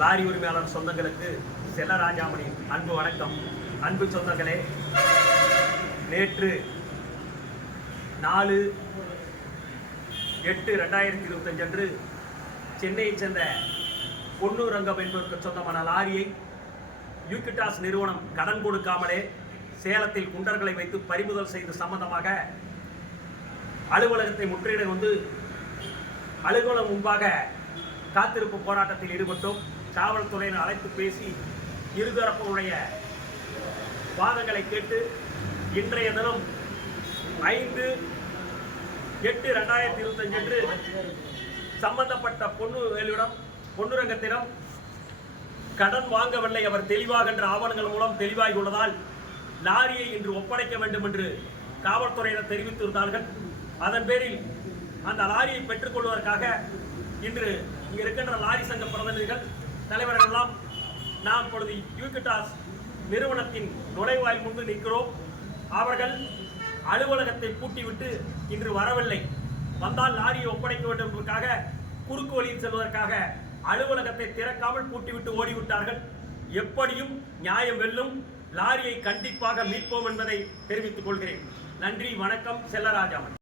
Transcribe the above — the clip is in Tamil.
லாரி உரிமையாளர் சொந்தங்களுக்கு செல்லராஜாமணி அன்பு வணக்கம். அன்பு சொந்தங்களே நேற்று நாலு எட்டு ரெண்டாயிரத்தி இருபத்தஞ்சு அன்று சென்னையைச் சேர்ந்த பொன்னூர் ரங்கம் என்பவருக்கு சொந்தமான லாரியை யூகிட்டாஸ் நிறுவனம் கடன் கொடுக்காமலே சேலத்தில் குண்டர்களை வைத்து பறிமுதல் செய்து சம்பந்தமாக அலுவலகத்தை முற்றுகை வந்து அலுவலகம் முன்பாக காத்திருப்பு போராட்டத்தில் ஈடுபட்டோம். காவல்துறையினர் அழைத்து பேசி இருதரப்புடைய வாதங்களை கேட்டு இன்றைய தினம் ஐந்து எட்டு ரெண்டாயிரத்தி இருபத்தஞ்சு அன்று சம்பந்தப்பட்ட பொண்ணு வேலியிடம் பொன்னுரங்கத்திடம் கடன் வாங்கவில்லை. அவர் தெளிவாக என்ற ஆவணங்கள் மூலம் தெளிவாகி உள்ளதால் லாரியை இன்று ஒப்படைக்க வேண்டும் என்று காவல்துறையினர் தெரிவித்திருந்தார்கள். அதன் பேரில் அந்த லாரியை பெற்றுக்கொள்வதற்காக இன்று இங்கே இருக்கின்ற லாரி சங்க பிரதிநிதிகள் தலைவர்கள் எல்லாம் நாம் பொழுது யூகிட்டாஸ் நிறுவனத்தின் நுழைவாய் முன்பு நிற்கிறோம். அவர்கள் அலுவலகத்தை பூட்டிவிட்டு இன்று வரவில்லை. வந்தால் லாரியை ஒப்படைக்க வேண்டும் என்பதற்காக குறுக்கு வழியில் செல்வதற்காக அலுவலகத்தை திறக்காமல் பூட்டிவிட்டு ஓடிவிட்டார்கள். எப்படியும் நியாயம் வெல்லும் லாரியை கண்டிப்பாக மீட்போம் என்பதை தெரிவித்துக் கொள்கிறேன். நன்றி வணக்கம் செல்லராஜாமன்